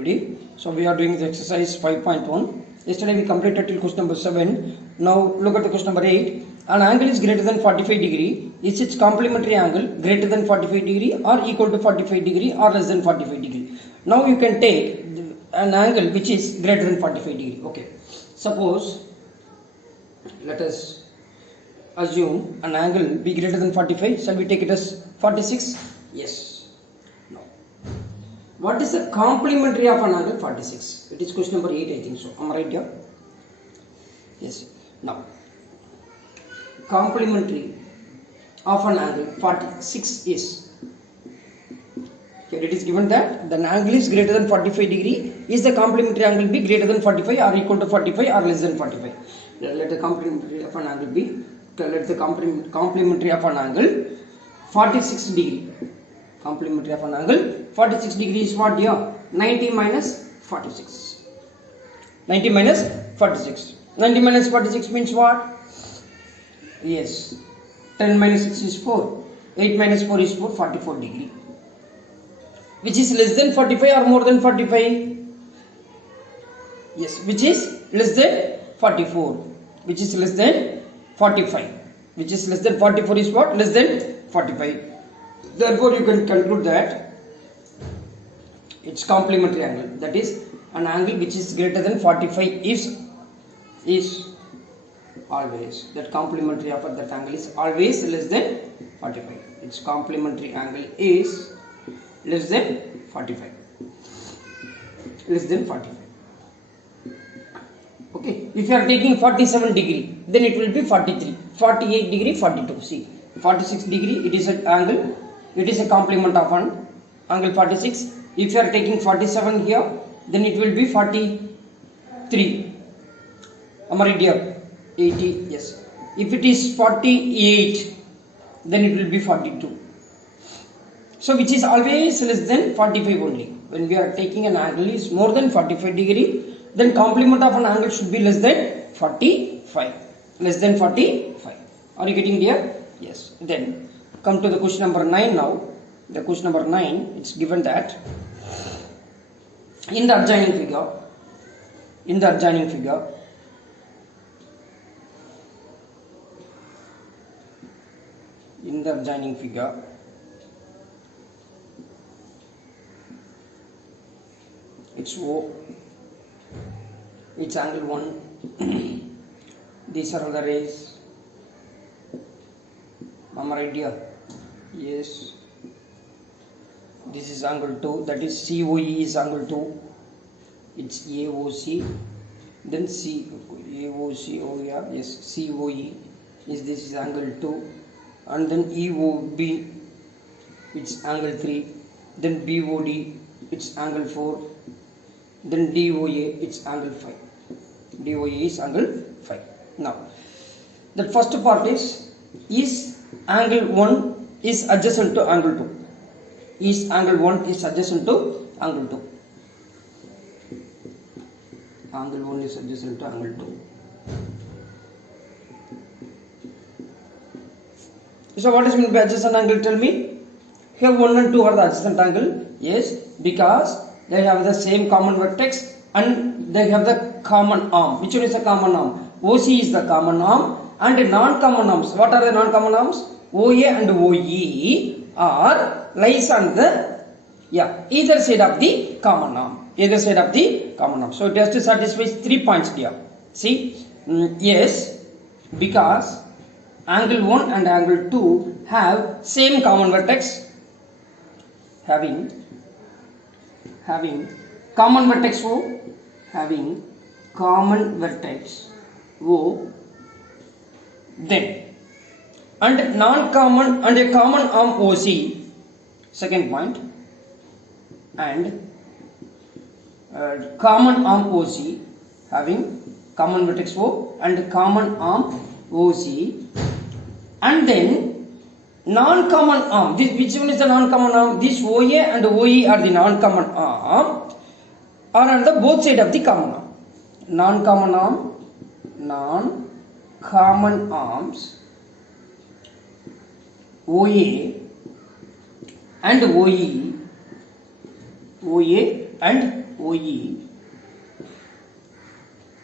everybody. So we are doing the exercise 5.1. Yesterday we completed till question number 7. Now look at the question number 8. An angle is greater than 45 degree. Is its complementary angle greater than 45 degree or equal to 45 degree or less than 45 degree? Now you can take an angle which is greater than 45 degree. Okay. Suppose let us assume an angle be greater than 45. Shall we take it as 46? Yes. What is the complementary of an angle 46? It is question number 8, I think so. Am I right here? Yes. Now, complementary of an angle 46 is, here it is given that the angle is greater than 45 degree. Is the complementary angle be greater than 45 or equal to 45 or less than 45? Let the complementary of an angle be, let the complementary of an angle 46 degree. Complementary of an angle 46 degree is what here? 90 minus 46. 90 minus 46. 90 minus 46 means what? Yes. 10 minus 6 is 4. 8 minus 4 is 4. 44 degree. Which is less than 45 or more than 45? Yes. Which is less than 44. Which is less than 45. Which is less than 44 is what? Less than 45. Therefore, you can conclude that its complementary angle, that is an angle which is greater than 45 is always, that complementary of that angle is always less than 45. Its complementary angle is less than 45. Less than 45. Okay. If you are taking 47 degree, then it will be 43. 48 degree, 42. See, 46 degree, it is an angle. It is a complement of an angle 46. If you are taking 47 here, then it will be 43. Am I right here? 80, yes. If it is 48, then it will be 42. So which is always less than 45 only. When we are taking an angle is more than 45 degree, then complement of an angle should be less than 45. Less than 45. Are you getting here? Yes. Then come to the question number 9 now. The question number 9, it's given that in the adjoining figure, it's O, it's angle 1, these are the rays. Am I right here? Yes. This is angle 2, that is COE is angle 2. It's AOC. Then AOC, oh yeah, yes, COE is this is angle 2. And then EOB, it's angle 3. Then BOD, it's angle 4. Then DOA, it's angle 5. DOA is angle 5. Now, the first part is angle 1 is adjacent to angle 2. Is angle 1 is adjacent to angle 2. Angle 1 is adjacent to angle 2. So what is meant by adjacent angle? Tell me. Here 1 and 2 are the adjacent angle. Yes, because they have the same common vertex and they have the common arm. Which one is the common arm? OC is the common arm and non-common arms. What are the non-common arms? OA and OE are lies on the either side of the common arm. Either side of the common arm. So it has to satisfy 3 points here. See, yes, because angle 1 and angle 2 have same common vertex, having common vertex O, having common vertex O, then and non-common and a common arm OC, second point, and common arm OC, having common vertex O and common arm OC, and then non-common arm. Which one is the non-common arm? This OA and OE are the non-common arm, are on the both side of the common arm. Non-common arms OA and OE, OE,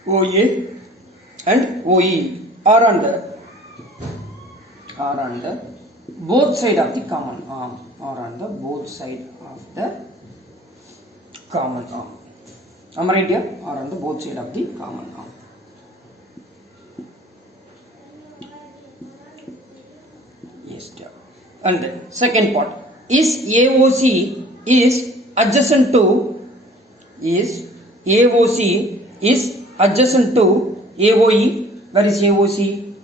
OA and OE are on the both side of the common arm, or on the both side of the common arm. Am I right here? Or on the both side of the common arm. Yes, dear. And then second part is AOC is adjacent to AOC is adjacent to AOE. Where is AOC?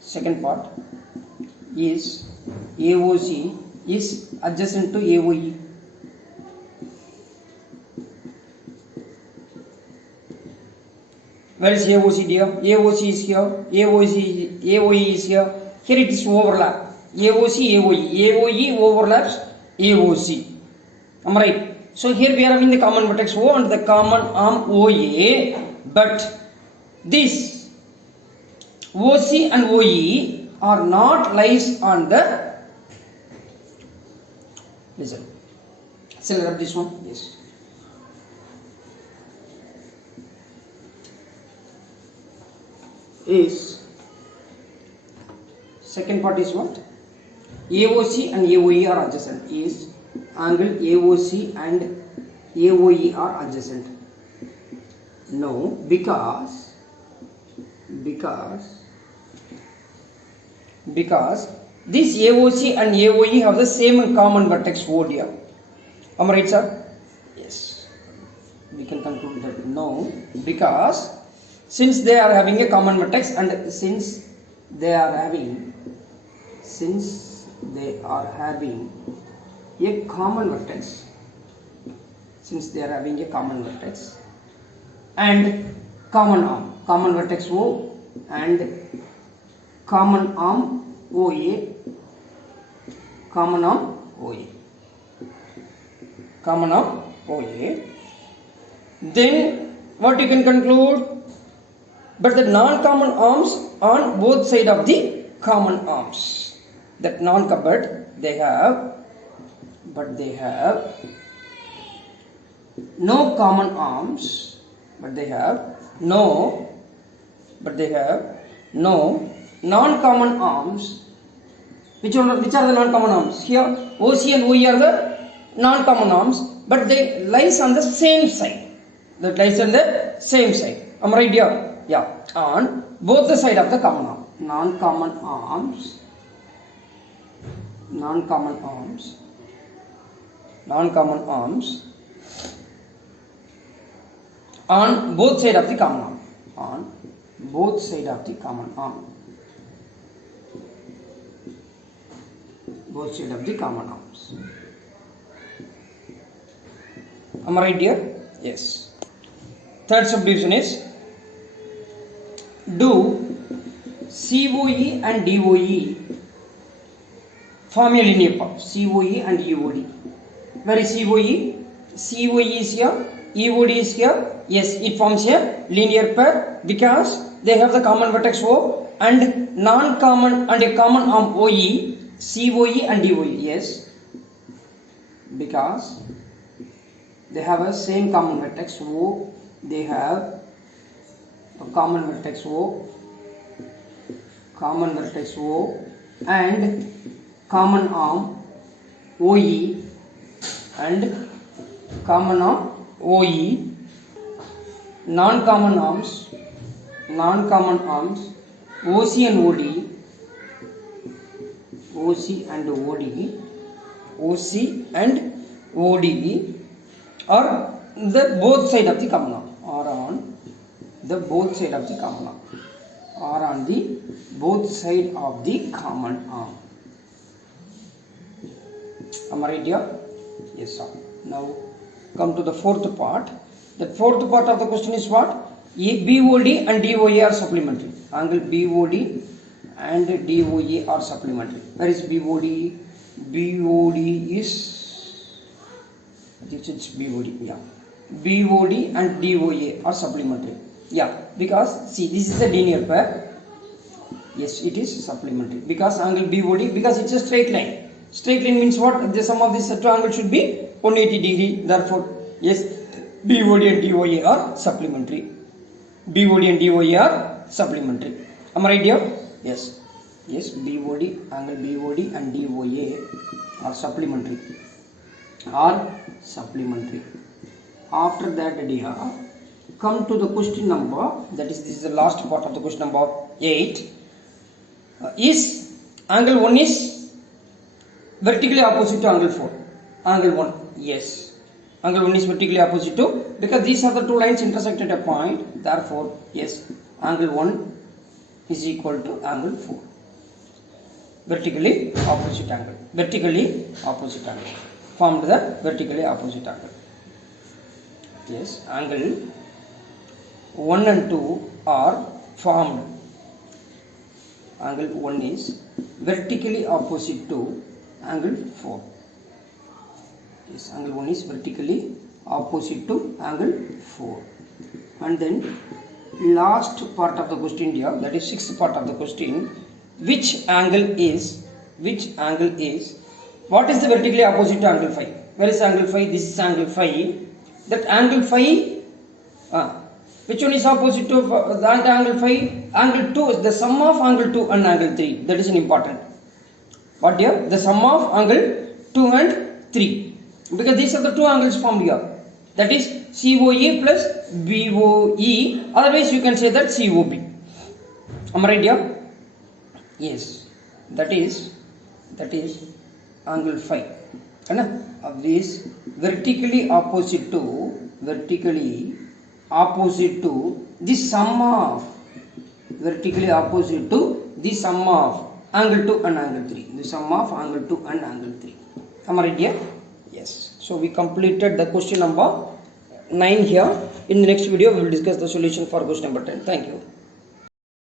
Second part is AOC is adjacent to AOE. Where is AOC, dear? AOC is here. AOE is here. Here it is overlap. AOC, AOE. AOE overlaps AOC. Am I right? So here we are having the common vertex O and the common arm OA, but this OC and OE are not lies on the. Listen. Shall I rub this one? Yes. Is second part is what? AOC and AOE are adjacent. Is angle AOC and AOE are adjacent? No, because this AOC and AOE have the same common vertex O, dear. Am I right, sir? Yes. We can conclude that no, because since they are having a common vertex and since they are having a common vertex, and common arm, common vertex O and common arm OA, then what you can conclude? But the non-common arms on both sides of the common arms. That non-covered they have no common arms, but they have no non-common arms. Which are the non-common arms? Here OC and OE are the non-common arms, but they lies on the same side. Am I right, dear? Yeah, on both the side of the common arm. Non-common arms on both side of the common arm. Am I right, dear? Yes. Third subdivision is, do COE and DOE form a linear path? COE and EOD. Where is COE? COE is here, EOD is here. Yes, it forms a linear pair because they have the common vertex O and non-common and a common arm OE, COE and DOE. Yes, because they have a same common vertex O. They have a common vertex O and common arm OE and common arm OE, non-common arms OC and OD are the both side of the common arm, are on the both side of the common arm. Am I right, dear? Yes, sir. Now come to the fourth part. The fourth part of the question is what? BOD and DOA are supplementary. Angle BOD and DOA are supplementary. Where is BOD? BOD is, I think it's BOD. Yeah, BOD and DOA are supplementary. Yeah, because see, this is a linear pair. Yes, it is supplementary because angle BOD, because it's a straight line. Straight line means what? The sum of these two angles should be 180 degree. Therefore, yes, BOD and DOA are supplementary. BOD and DOA are supplementary. Am I right here? Yes. Yes, BOD, angle BOD and DOA are supplementary. After that, dear, come to the question number, that is, this is the last part of the question number 8. Is angle 1 is vertically opposite to angle 4? Angle 1, yes. Angle 1 is vertically opposite to, because these are the two lines intersect at a point, therefore, yes, angle 1 is equal to angle 4. Vertically opposite angle. Formed the vertically opposite angle. Yes, angle 1 and 2 are formed. Angle 1 is vertically opposite to angle 4. Yes, angle 1 is vertically opposite to angle 4. And then last part of the question here, that is sixth part of the question, which angle is, what is the vertically opposite to angle 5? Where is angle 5? This is angle 5. That angle 5, which one is opposite to that angle 5? Angle 2 is the sum of angle 2 and angle 3. That is an important. What here? The sum of angle 2 and 3. Because these are the two angles formed here. That is COE plus BOE. Otherwise, you can say that COB. Am I right here? Yes. That is angle 5. Of this vertically opposite to the sum of angle 2 and angle 3. The sum of angle 2 and angle 3. Am I right here? Yes. So we completed the question number 9 here. In the next video, we will discuss the solution for question number 10. Thank you.